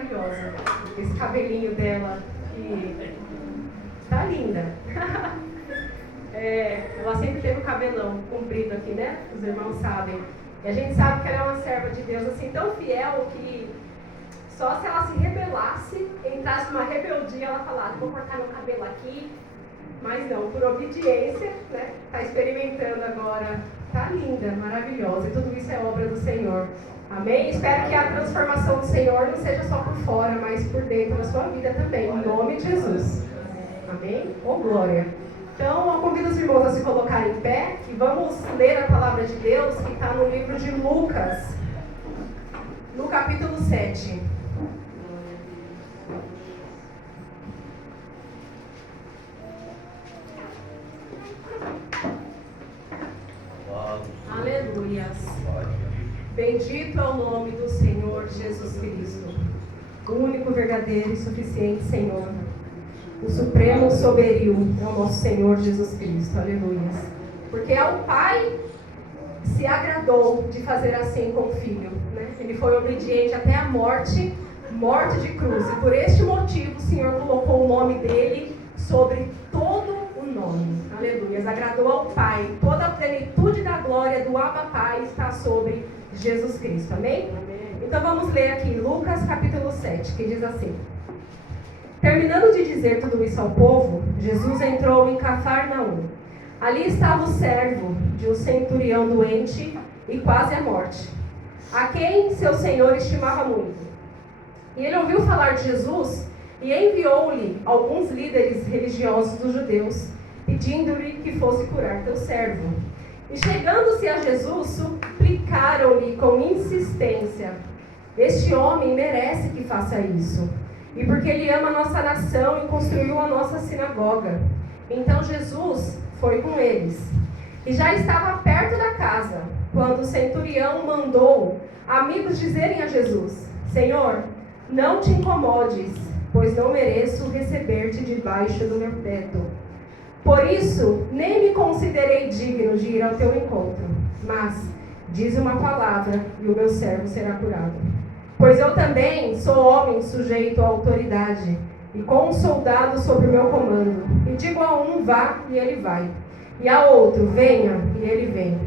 maravilhosa. Esse cabelinho dela, que tá linda. Ela sempre teve o cabelão comprido aqui, né? Os irmãos sabem. E a gente sabe que ela é uma serva de Deus, assim, tão fiel que só se ela se rebelasse, entrasse numa rebeldia, ela falasse, vou cortar meu cabelo aqui. Mas não, por obediência, né? Tá experimentando agora. Tá linda, maravilhosa. E tudo isso é obra do Senhor. Amém? Espero que a transformação do Senhor não seja só por fora, mas por dentro da sua vida também. Em nome de Jesus. Amém? Ô glória. Então, eu convido os irmãos a se colocarem em pé e vamos ler a palavra de Deus que está no livro de Lucas, no capítulo 7. Aleluias. Bendito é o nome do Senhor Jesus Cristo, o único, verdadeiro e suficiente Senhor. O supremo soberano é o nosso Senhor Jesus Cristo. Aleluias. Porque ao Pai se agradou de fazer assim com o Filho, né? Ele foi obediente até a morte, morte de cruz. E por este motivo o Senhor colocou o nome dele sobre todo o nome. Aleluia. Agradou ao Pai. Toda a plenitude da glória do Abba Pai está sobre Jesus Cristo. Amém? Amém. Então vamos ler aqui Lucas capítulo 7, que diz assim: terminando de dizer tudo isso ao povo, Jesus entrou em Cafarnaum. Ali estava o servo de um centurião doente e quase à morte, a quem seu senhor estimava muito. E ele ouviu falar de Jesus e enviou-lhe alguns líderes religiosos dos judeus, pedindo-lhe que fosse curar teu servo. E chegando-se a Jesus, suplicaram-lhe com insistência: este homem merece que faça isso, e porque ele ama a nossa nação e construiu a nossa sinagoga. Então Jesus foi com eles. E já estava perto da casa, quando o centurião mandou amigos dizerem a Jesus: Senhor, não te incomodes, pois não mereço receber-te debaixo do meu teto. Por isso, nem me considerei digno de ir ao teu encontro. Mas diz uma palavra e o meu servo será curado. Pois eu também sou homem sujeito à autoridade, e com um soldado sob o meu comando. E digo a um, vá, e ele vai. E a outro, venha, e ele vem.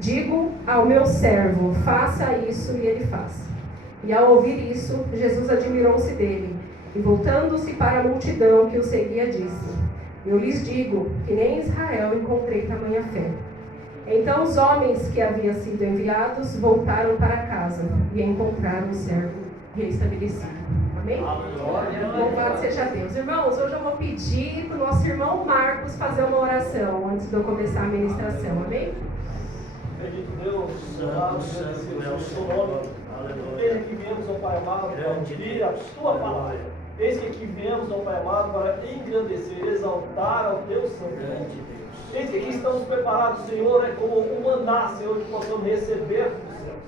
Digo ao meu servo, faça isso, e ele faz. E ao ouvir isso, Jesus admirou-se dele. E voltando-se para a multidão que o seguia, disse: eu lhes digo que nem em Israel encontrei tamanha fé. Então os homens que haviam sido enviados voltaram para casa e encontraram o servo reestabelecido. Amém? Louvado seja Deus. Irmãos, hoje eu vou pedir para o nosso irmão Marcos fazer uma oração antes de eu começar a ministração. Amém? Bendito Deus, louvado seja o seu nome. Desde que viemos, ó Pai amado, para ouvir a tua palavra. Eis que aqui viemos, ó Pai amado, para engrandecer, exaltar ao teu santo nome. Eis que aqui estamos preparados, Senhor, como um maná, Senhor, que possamos receber dos céus.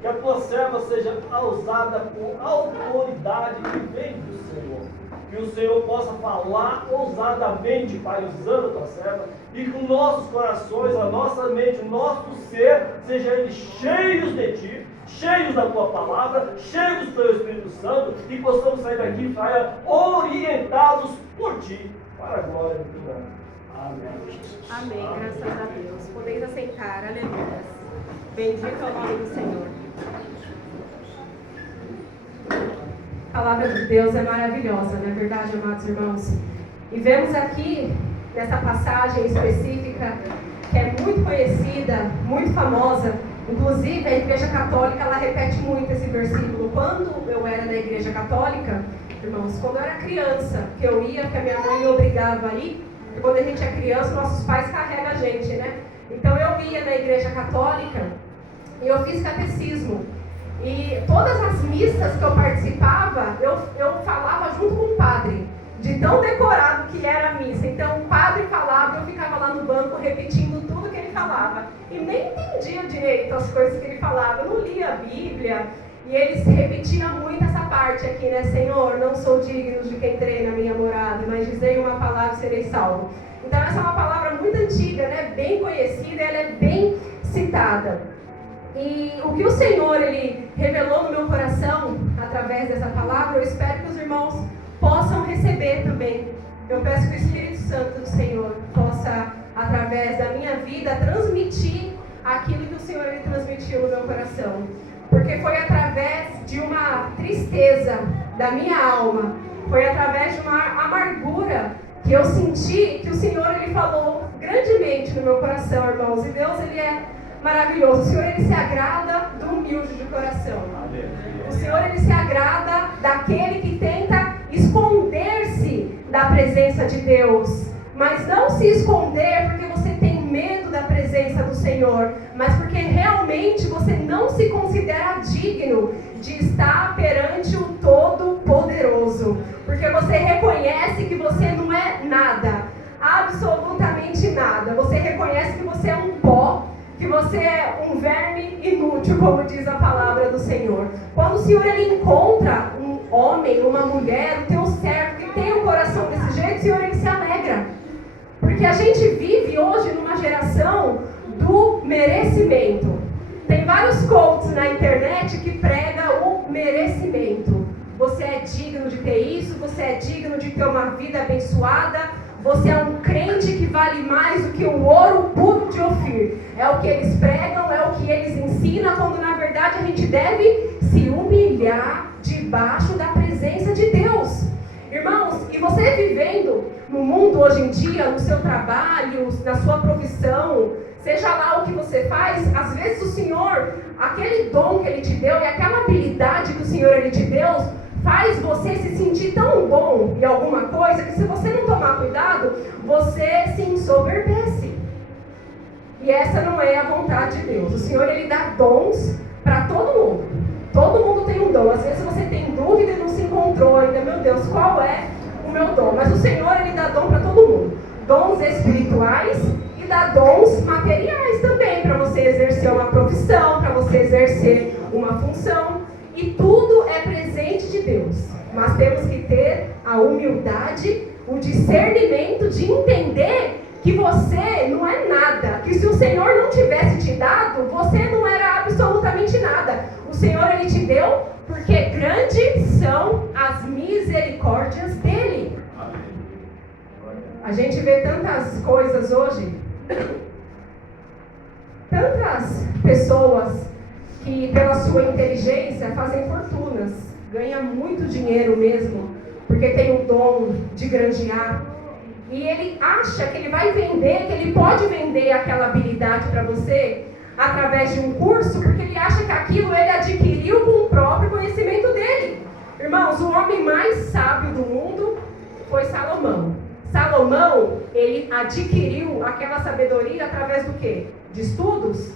Que a tua serva seja usada por autoridade que vem do Senhor. Que o Senhor possa falar ousadamente, Pai, usando a tua serva. E que os nossos corações, a nossa mente, o nosso ser, sejam eles cheios de ti, cheios da tua palavra, cheios do teu Espírito Santo, e possamos sair daqui, Pai, orientados por ti, para a glória do teu nome. Amém. Amém, graças a Deus. Podeis aceitar, aleluia. Bendito é o nome do Senhor. A palavra de Deus é maravilhosa, não é verdade, amados irmãos? E vemos aqui, nessa passagem específica, que é muito conhecida, muito famosa. Inclusive, a Igreja Católica, ela repete muito esse versículo. Quando eu era na Igreja Católica, irmãos, quando eu era criança, que eu ia, que a minha mãe me obrigava a ir, e quando a gente é criança, nossos pais carregam a gente, né? Então, eu ia na Igreja Católica e eu fiz catecismo. E todas as missas que eu participava, eu falava junto com o padre, de tão decorado que era a missa. Então, o padre falava, eu ficava lá no banco repetindo tudo que ele falava. E nem entendia direito as coisas que ele falava. Eu não lia a Bíblia. E ele repetia muito essa parte aqui, né? Senhor, não sou digno de que entrei na minha morada, mas dizei uma palavra e serei salvo. Então, essa é uma palavra muito antiga, né? Bem conhecida, ela é bem citada. E o que o Senhor, Ele revelou no meu coração, através dessa palavra, palavra, eu espero que os irmãos possam receber também. Eu peço que o Espírito Santo do Senhor possa, através da minha vida, transmitir aquilo que o Senhor ele transmitiu no meu coração. Porque foi através de uma tristeza da minha alma, foi através de uma amargura que eu senti que o Senhor ele falou grandemente no meu coração, irmãos. E Deus ele é maravilhoso. O Senhor ele se agrada do humilde de coração. O Senhor ele se agrada daquele que tenta esconder-se da presença de Deus. Mas não se esconder porque você tem medo da presença do Senhor, mas porque realmente você não se considera digno de estar perante o Todo-Poderoso. Porque você reconhece que você não é nada, absolutamente nada. Você reconhece que você é um pó, que você é um verme inútil, como diz a palavra do Senhor. Quando o Senhor ele encontra um homem, uma mulher, o teu servo que tem um coração desse jeito, o Senhor ele se alegra. Porque a gente vive hoje numa geração do merecimento. Tem vários quotes na internet que pregam o merecimento. Você é digno de ter isso, você é digno de ter uma vida abençoada, você é um crente que vale mais do que o ouro puro de Ofir. É o que eles pregam, é o que eles ensinam, quando na verdade a gente deve se humilhar debaixo da presença de Deus. Irmãos, e você vivendo no mundo hoje em dia, no seu trabalho, na sua profissão, seja lá o que você faz, às vezes o Senhor, aquele dom que Ele te deu e aquela habilidade que o Senhor Ele te deu, faz você se sentir tão bom em alguma coisa que se você não tomar cuidado, você se ensoberbece. E essa não é a vontade de Deus. O Senhor Ele dá dons para todo mundo. Todo mundo tem um dom. Às vezes você tem dúvida e não se encontrou ainda. Meu Deus, qual é o meu dom? Mas o Senhor Ele dá dom para todo mundo. Dons espirituais e dá dons materiais também, para você exercer uma profissão, para você exercer uma função. E tudo é presente de Deus. Mas temos que ter a humildade, o discernimento de entender que você não é nada. Que se o Senhor não tivesse te dado, você não era absolutamente nada. O Senhor Ele te deu porque grandes são as misericórdias dEle. A gente vê tantas coisas hoje, tantas pessoas que pela sua inteligência fazem fortunas, ganham muito dinheiro mesmo, porque tem o dom de granjear. E ele acha que ele vai vender, que ele pode vender aquela habilidade para você através de um curso, porque ele acha que aquilo ele adquiriu com o próprio conhecimento dele. Irmãos, o homem mais sábio do mundo foi Salomão. Salomão, ele adquiriu aquela sabedoria através do quê? De estudos?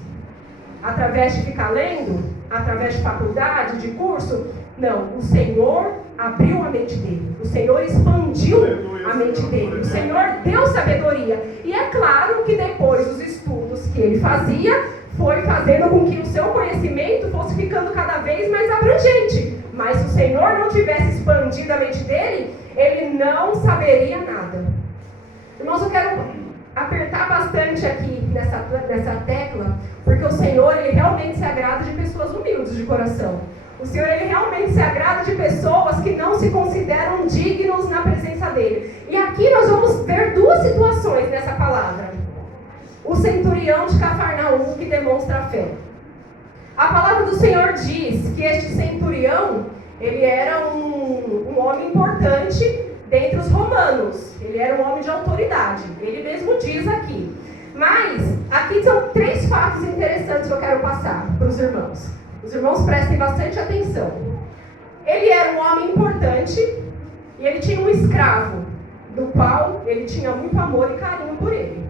Através de ficar lendo? Através de faculdade, de curso? Não, o Senhor abriu a mente dele. O Senhor expandiu a mente dele. O Senhor deu sabedoria. E é claro que depois dos estudos que ele fazia, foi fazendo com que o seu conhecimento fosse ficando cada vez mais abrangente. Mas se o Senhor não tivesse expandido a mente dele, ele não saberia nada. Irmãos, eu quero apertar bastante aqui nessa tecla, porque o Senhor, ele realmente se agrada de pessoas humildes de coração. O Senhor, ele realmente se agrada de pessoas que não se consideram dignos na presença dele. E aqui nós vamos ver duas situações nessa palavra. O centurião de Cafarnaum, que demonstra a fé. A palavra do Senhor diz que este centurião, ele era um homem importante dentre os romanos. Ele era um homem de autoridade. Ele mesmo diz aqui. Mas, aqui são 3 fatos interessantes que eu quero passar para os irmãos. Os irmãos prestem bastante atenção. Ele era um homem importante e ele tinha um escravo, do qual ele tinha muito amor e carinho por ele.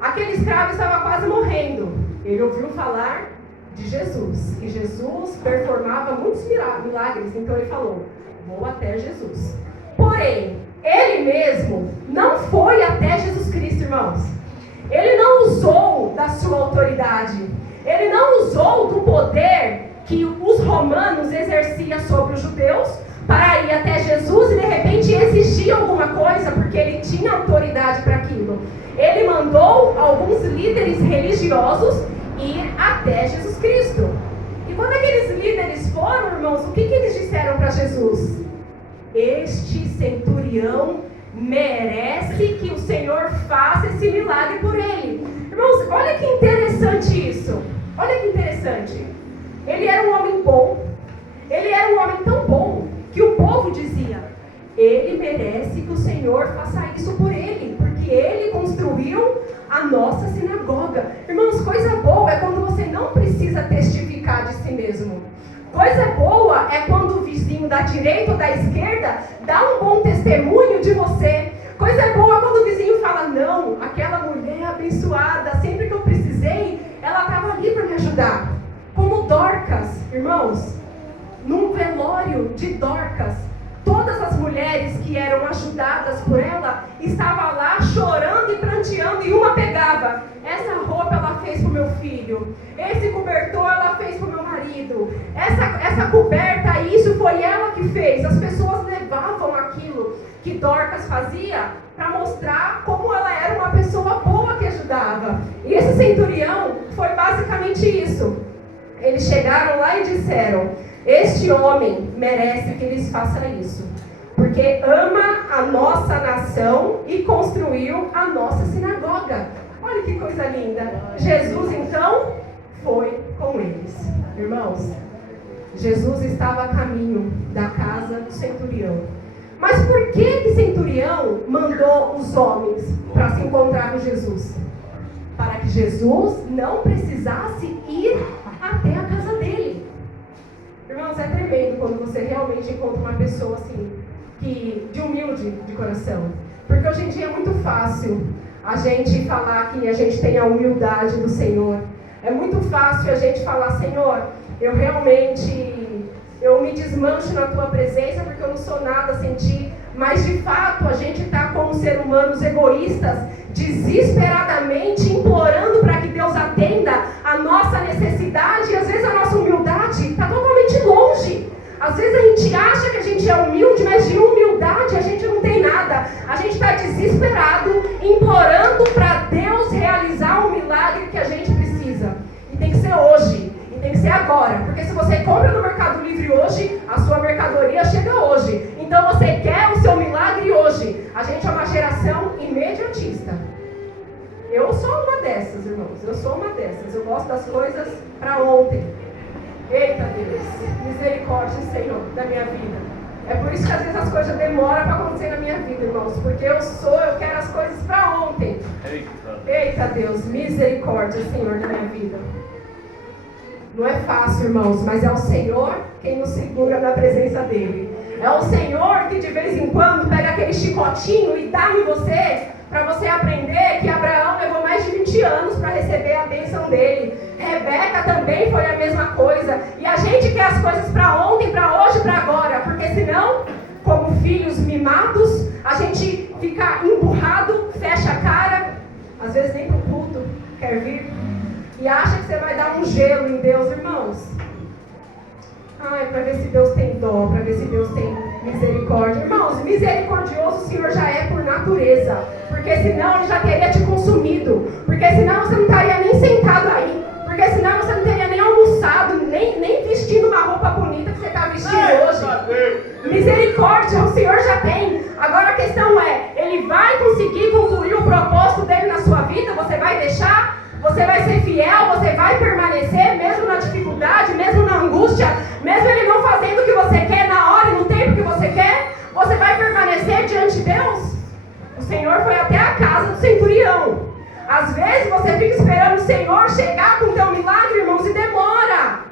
Aquele escravo estava quase morrendo. Ele ouviu falar de Jesus, que Jesus performava muitos milagres, então ele falou, vou até Jesus. Porém, ele mesmo não foi até Jesus Cristo, irmãos. Ele não usou da sua autoridade. Ele não usou do poder que os romanos exerciam sobre os judeus para ir até Jesus e de repente exigir alguma coisa, porque ele tinha autoridade para aquilo. Ele mandou alguns líderes religiosos ir até Jesus Cristo. E quando aqueles líderes foram, irmãos, o que eles disseram para Jesus: este centurião merece que o Senhor faça esse milagre por ele. Irmãos, olha que interessante isso. Olha que interessante. Ele era um homem bom. Ele era um homem tão bom que o povo dizia: ele merece que o Senhor faça isso por ele, porque ele construiu a nossa sinagoga. Irmãos, coisa boa é quando você não precisa testificar de si mesmo. Coisa boa é quando o vizinho da direita ou da esquerda dá um bom testemunho de você. Coisa boa é quando o vizinho fala: não, aquela mulher abençoada, sempre que eu precisei, ela estava ali para me ajudar. Como Dorcas, irmãos, num velório de Dorcas, todas as mulheres que eram ajudadas por ela estavam lá chorando e pranteando, e uma pegava: essa roupa ela fez para o meu filho, esse cobertor ela fez para o meu marido, essa coberta, isso foi ela que fez. As pessoas levavam aquilo que Dorcas fazia para mostrar como ela era uma pessoa boa que ajudava. E esse centurião foi basicamente isso. Eles chegaram lá e disseram: este homem merece que lhes faça isso, porque ama a nossa nação e construiu a nossa sinagoga. Olha que coisa linda. Jesus então foi com eles. Irmãos, Jesus estava a caminho da casa do centurião. Mas por que centurião mandou os homens para se encontrar com Jesus? Para que Jesus não precisasse ir até a casa dele. Irmãos, é tremendo quando você realmente encontra uma pessoa assim, de humilde de coração. Porque hoje em dia é muito fácil a gente falar que a gente tem a humildade do Senhor. É muito fácil a gente falar: Senhor, eu me desmancho na tua presença porque eu não sou nada sem ti. Mas de fato a gente está como seres humanos egoístas, desesperadamente implorando para que Deus atenda a nossa necessidade, e às vezes a nossa humildade está totalmente longe. Às vezes a gente acha que a gente é humilde, mas de humildade a gente não tem nada. A gente está desesperado, implorando para Deus realizar o milagre que a gente precisa. E tem que ser hoje, e tem que ser agora. Porque se você compra no Mercado Livre hoje, a sua mercadoria chega hoje. Então você quer o seu milagre hoje. A gente é uma geração imediatista. Eu sou uma dessas, irmãos. Eu sou uma dessas. Eu gosto das coisas para ontem. Eita Deus, misericórdia, Senhor, da minha vida. É por isso que às vezes as coisas demoram para acontecer na minha vida, irmãos. Porque eu quero as coisas para ontem. Eita Deus, misericórdia, Senhor, da minha vida. Não é fácil, irmãos, mas é o Senhor quem nos segura na presença dEle. É o Senhor que de vez em quando pega aquele chicotinho e dá em você, para você aprender que Abraão levou mais de 20 anos para receber a bênção dele. Rebeca também foi a mesma coisa. E a gente quer as coisas para ontem, para hoje, para agora. Porque senão, como filhos mimados, a gente fica emburrado, fecha a cara, às vezes nem pro culto quer vir, e acha que você vai dar um gelo em Deus, irmãos. Ai, para ver se Deus tem dó, para ver se Deus tem misericórdia. Irmãos, misericordioso o Senhor já é por natureza. Porque senão Ele já teria te consumido. Porque senão você não estaria nem sentado aí. Porque senão você não teria nem almoçado, nem vestindo uma roupa bonita que você está vestindo hoje. Misericórdia o Senhor já tem. Agora a questão é, Ele vai conseguir concluir o propósito dEle na sua vida? Você vai deixar? Você vai ser fiel? Você vai permanecer mesmo na dificuldade, mesmo na angústia, mesmo Ele não fazendo o que você quer na hora e no tempo que você quer? Você vai permanecer diante de Deus? O Senhor foi até a casa do centurião. Às vezes você fica esperando o Senhor chegar com o teu milagre, irmãos, e demora.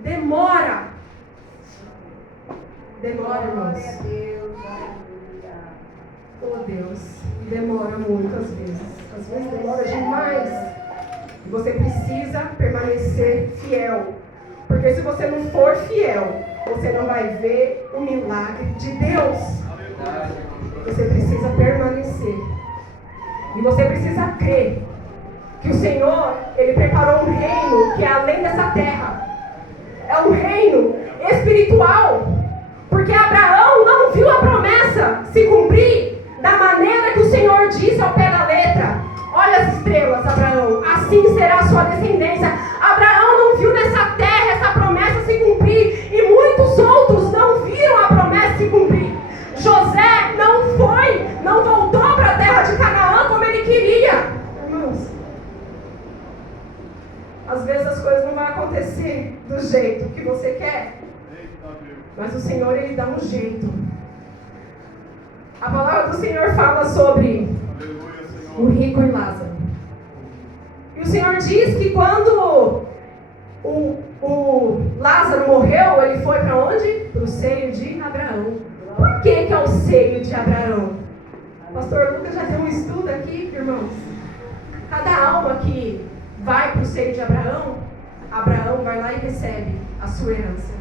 Demora, irmãos. Oh Deus, demora muito às vezes demora demais. E você precisa permanecer fiel. Porque se você não for fiel, você não vai ver o milagre de Deus. Você precisa permanecer. E você precisa crer que o Senhor, Ele preparou um reino que é além dessa terra. É um reino espiritual. Porque Abraão não viu a promessa se cumprir da maneira que o Senhor disse ao pé da letra. Olha as estrelas, Abraão, assim será a sua descendência. Abraão não viu nessa terra essa promessa se cumprir. E muitos outros não viram Mas o Senhor, Ele dá um jeito. A palavra do Senhor fala sobre o rico e Lázaro. E o Senhor diz que quando o Lázaro morreu, ele foi para onde? Para o seio de Abraão. Por que é o seio de Abraão? O pastor Lucas já deu um estudo aqui, irmãos. Cada alma que vai para o seio de Abraão, Abraão vai lá e recebe a sua herança.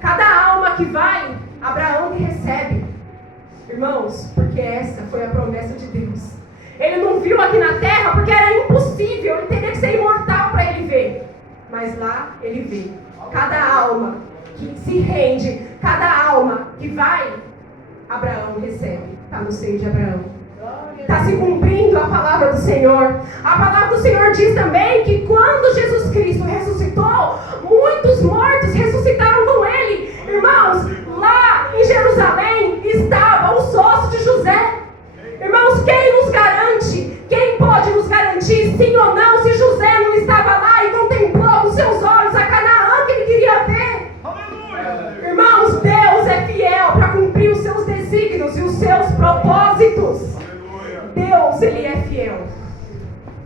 Cada alma que vai, Abraão que recebe. Irmãos, porque essa foi a promessa de Deus. Ele não viu aqui na terra porque era impossível, ele teria que ser imortal para ele ver. Mas lá ele vê. Cada alma que se rende, cada alma que vai, Abraão recebe. Está no seio de Abraão. Está se cumprindo a palavra do Senhor. A palavra do Senhor diz também que quando Jesus Cristo ressuscitou, muitos mortos ressuscitaram com Ele. Irmãos, lá em Jerusalém estava os ossos de José. Irmãos, quem nos garante? Quem pode nos garantir, sim ou não, se José não estava lá e contemplou com seus olhos a Canaã que ele queria ver? Aleluia. Irmãos, Deus é fiel para cumprir os seus desígnios e os seus propósitos. Deus, Ele é fiel.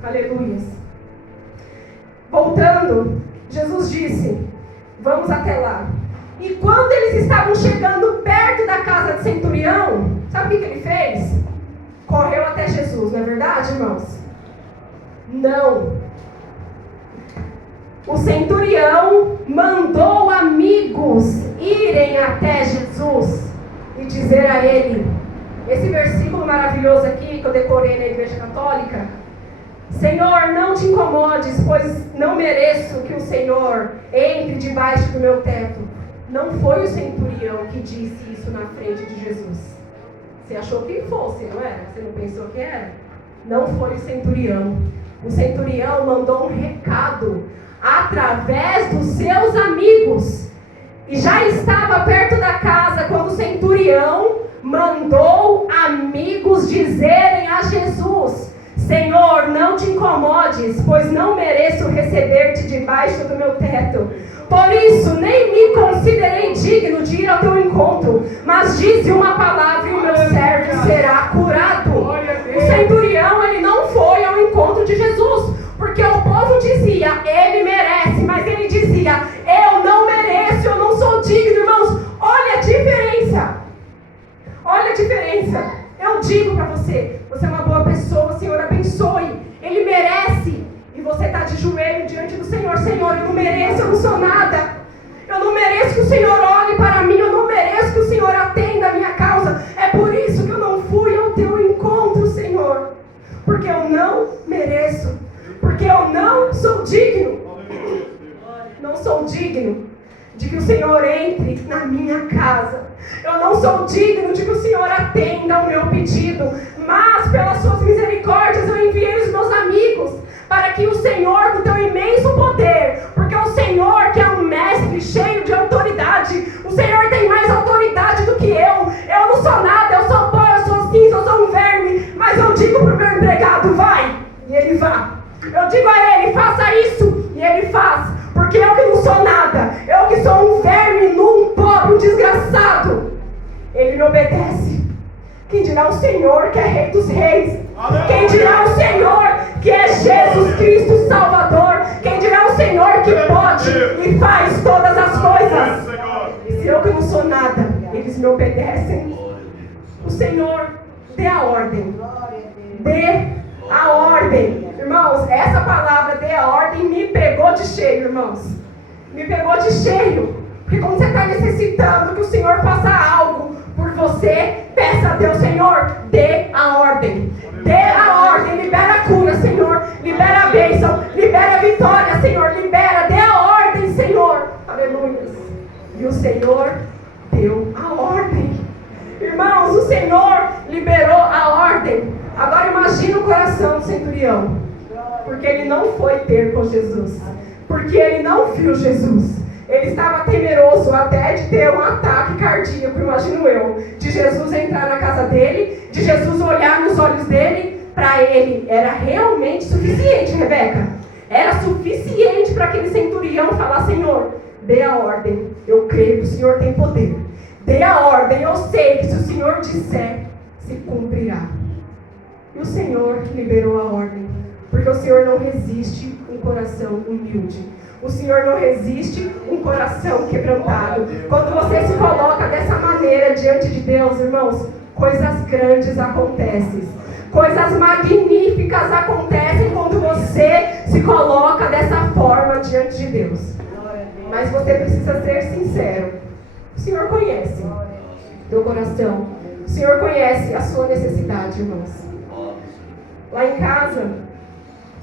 Aleluia. Voltando, Jesus disse, vamos até lá. E quando eles estavam chegando perto da casa de Centurião, sabe o que ele fez? Correu até Jesus, não é verdade, irmãos? Não. O centurião mandou amigos irem até Jesus e dizer a ele, esse versículo maravilhoso aqui, que eu decorei na Igreja Católica, Senhor, não te incomodes, pois não mereço que o Senhor entre debaixo do meu teto. Não foi o centurião que disse isso na frente de Jesus. Você achou que fosse, não era? Você não pensou que era? Não foi o centurião. O centurião mandou um recado através dos seus amigos. E já estava perto da casa quando o centurião mandou amigos dizerem a Jesus, Senhor, não te incomodes, pois não mereço receber-te debaixo do meu teto. Por isso, nem me considerei digno de ir ao teu encontro, mas dize uma palavra e o meu servo será curado. O centurião, ele não foi ao encontro de Jesus, porque o povo dizia, ele merece, mas ele dizia, eu não mereço, eu não sou digno. Irmãos, olha a diferença. Olha a diferença. Eu digo para você, você é uma boa pessoa, o Senhor abençoe. Ele merece. E você está de joelho diante do Senhor. Senhor, eu não mereço, eu não sou nada. Eu não mereço que o Senhor olhe para mim. Eu não mereço que o Senhor atenda a minha causa. É por isso que eu não fui ao teu encontro, Senhor. Porque eu não mereço. Porque eu não sou digno. Não sou digno de que o Senhor entre na minha casa. Eu não sou digno de que o Senhor atenda ao meu pedido. Mas pelas suas misericórdias eu enviei os meus amigos para que o Senhor, com teu imenso poder, porque o Senhor que é um mestre cheio de autoridade, o Senhor tem mais autoridade do que eu não sou nada, eu sou pó, eu sou cinza, eu sou um verme, mas eu digo para o meu empregado, vai, e ele vai. Eu digo a ele, faça isso, e ele faz, porque eu que não sou nada, eu que sou um verme, um pobre, um desgraçado, ele me obedece. Quem dirá o Senhor que é Rei dos Reis? Quem dirá o Senhor que é Jesus Cristo Salvador? Quem dirá o Senhor que pode e faz todas as coisas? E se eu que não sou nada, eles me obedecem. O Senhor dê a ordem. Dê a ordem. Irmãos, essa palavra dê a ordem me pegou de cheio, irmãos. Me pegou de cheio. Porque quando você está necessitando que o Senhor faça algo por você, peça a Deus, Senhor, dê a ordem. Dê a ordem, libera a cura, Senhor. Libera a bênção, libera a vitória, Senhor. Libera, dê a ordem, Senhor. Aleluia. E o Senhor deu a ordem. Irmãos, o Senhor liberou a ordem. Agora imagina o coração do centurião. Porque ele não foi ter com Jesus. Porque ele não viu Jesus. Ele estava temeroso até de ter um ataque cardíaco, imagino eu, de Jesus entrar na casa dele, de Jesus olhar nos olhos dele. Para ele era realmente suficiente, Rebeca. Era suficiente para aquele centurião falar, Senhor, dê a ordem. Eu creio que o Senhor tem poder. Dei a ordem, eu sei que se o Senhor disser, se cumprirá. E o Senhor liberou a ordem, porque o Senhor não resiste um coração humilde. O Senhor não resiste um coração quebrantado. Quando você se coloca dessa maneira diante de Deus, irmãos, coisas grandes acontecem. Coisas magníficas acontecem quando você se coloca dessa forma diante de Deus. Mas você precisa ser sincero. O Senhor conhece teu coração. O Senhor conhece a sua necessidade, irmãos. Lá em casa,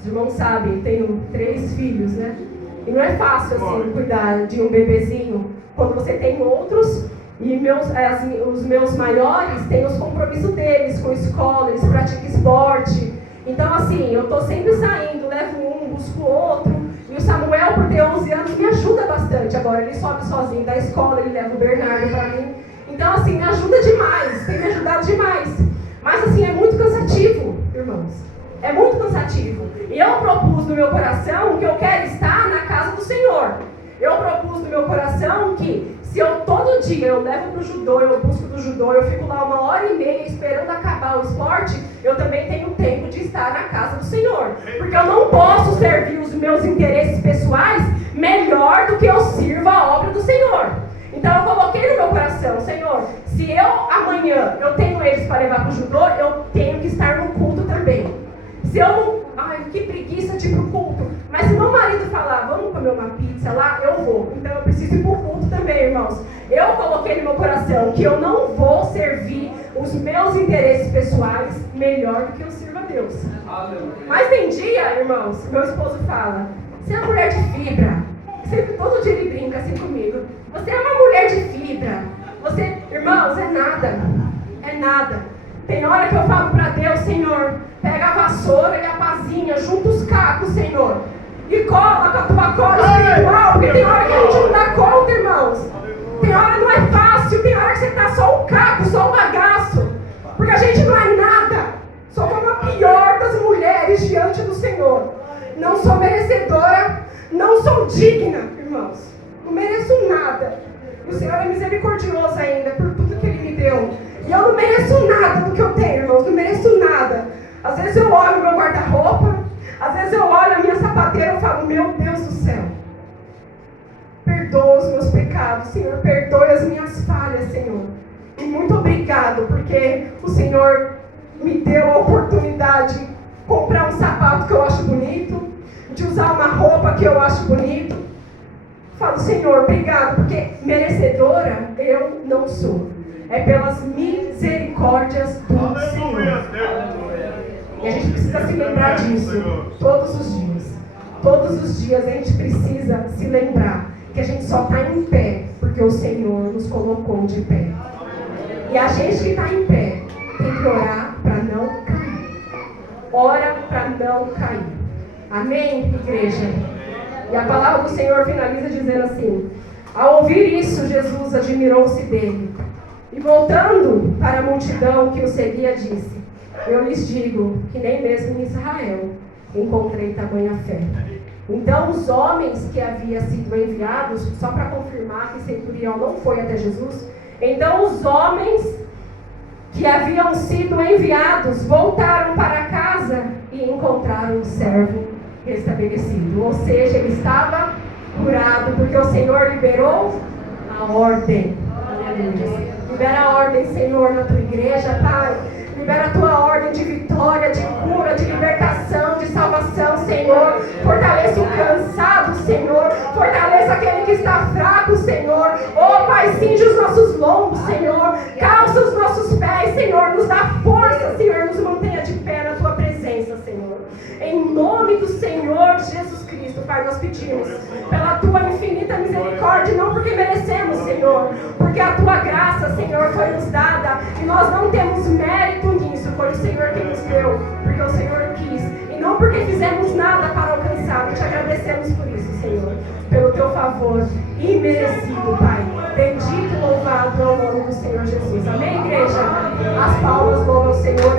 os irmãos sabem, tenho 3 filhos, né? E não é fácil assim cuidar de um bebezinho quando você tem outros. E os meus maiores têm os compromissos deles com escola, eles praticam esporte. Então assim, eu estou sempre saindo, levo um, busco outro. E o Samuel, por ter 11 anos, me ajuda bastante. Agora ele sobe sozinho da escola, ele leva o Bernardo para mim. Então assim, me ajuda demais, tem me ajudado demais. Mas assim, é muito cansativo, irmãos. É muito cansativo. E eu propus no meu coração que eu quero estar na casa do Senhor. Eu propus no meu coração que se eu todo dia eu levo para o judô, eu busco do judô, eu fico lá 1h30 esperando acabar o esporte, eu também tenho tempo de estar na casa do Senhor. Porque eu não posso servir os meus interesses pessoais melhor do que eu sirvo a obra do Senhor. Então eu coloquei no meu coração, Senhor, se amanhã eu tenho eles para levar para o judô, eu tenho que estar no culto também. Se eu não... Ai, que preguiça de ir pro culto. Mas se meu marido falar, vamos comer uma pizza lá, eu vou. Então eu preciso ir pro culto também, irmãos. Eu coloquei no meu coração que eu não vou servir os meus interesses pessoais melhor do que eu sirvo a Deus. Mas tem dia, irmãos, meu esposo fala, você é uma mulher de fibra. Sempre, todo dia ele brinca assim comigo. Você é uma mulher de fibra. Você, irmãos, é nada. É nada. Tem hora que eu falo para Deus, Senhor, pega a vassoura e a pazinha, junta os cacos, Senhor, e cola com a tua cola espiritual, porque tem hora que a gente não dá conta, irmãos. Tem hora que não é fácil, tem hora que você tá só um caco, só um bagaço, porque a gente não é nada. Sou como a pior das mulheres diante do Senhor. Não sou merecedora, não sou digna, irmãos. Não mereço nada. O Senhor é misericordioso ainda por tudo que Ele me deu. E eu não mereço nada do que eu tenho, irmãos, não mereço nada. Às vezes eu olho o meu guarda-roupa, às vezes eu olho a minha sapateira e falo, meu Deus do céu, perdoa os meus pecados, Senhor, perdoe as minhas falhas, Senhor. E muito obrigado, porque o Senhor me deu a oportunidade de comprar um sapato que eu acho bonito, de usar uma roupa que eu acho bonito. Falo, Senhor, obrigado, porque merecedora eu não sou. É pelas misericórdias do Senhor. E a gente precisa se lembrar disso todos os dias. Todos os dias a gente precisa se lembrar que a gente só está em pé porque o Senhor nos colocou de pé. E a gente que está em pé tem que orar para não cair. Ora para não cair. Amém, igreja? E a palavra do Senhor finaliza dizendo assim: ao ouvir isso, Jesus admirou-se dele. E voltando para a multidão que o seguia, disse: eu lhes digo que nem mesmo em Israel encontrei tamanha fé. Então os homens que haviam sido enviados, só para confirmar que Centurião não foi até Jesus, então os homens que haviam sido enviados voltaram para casa e encontraram o servo restabelecido. Ou seja, ele estava curado, porque o Senhor liberou a ordem. Aleluia. Libera a ordem, Senhor, na tua igreja, Pai. Libera a tua ordem de vitória, de cura, de libertação, de salvação, Senhor. Fortaleça o cansado, Senhor. Fortaleça aquele que está fraco, Senhor. Oh, Pai, cinge os nossos lombos, Senhor. Calça os nossos pés, Senhor. Nos dá força, Senhor. Nos mantenha de pé na tua presença, Senhor. Em nome do Senhor Jesus Cristo, Pai, nós pedimos pela tua infinita misericórdia, não porque merecemos, Senhor, porque a tua graça, Senhor, foi nos dada e nós não temos mérito nisso. Foi o Senhor quem nos deu, porque o Senhor quis, e não porque fizemos nada para alcançar. Te agradecemos por isso, Senhor, pelo teu favor imerecido, Pai. Bendito e louvado é o nome do Senhor Jesus. Amém, igreja? As palmas louvam o Senhor.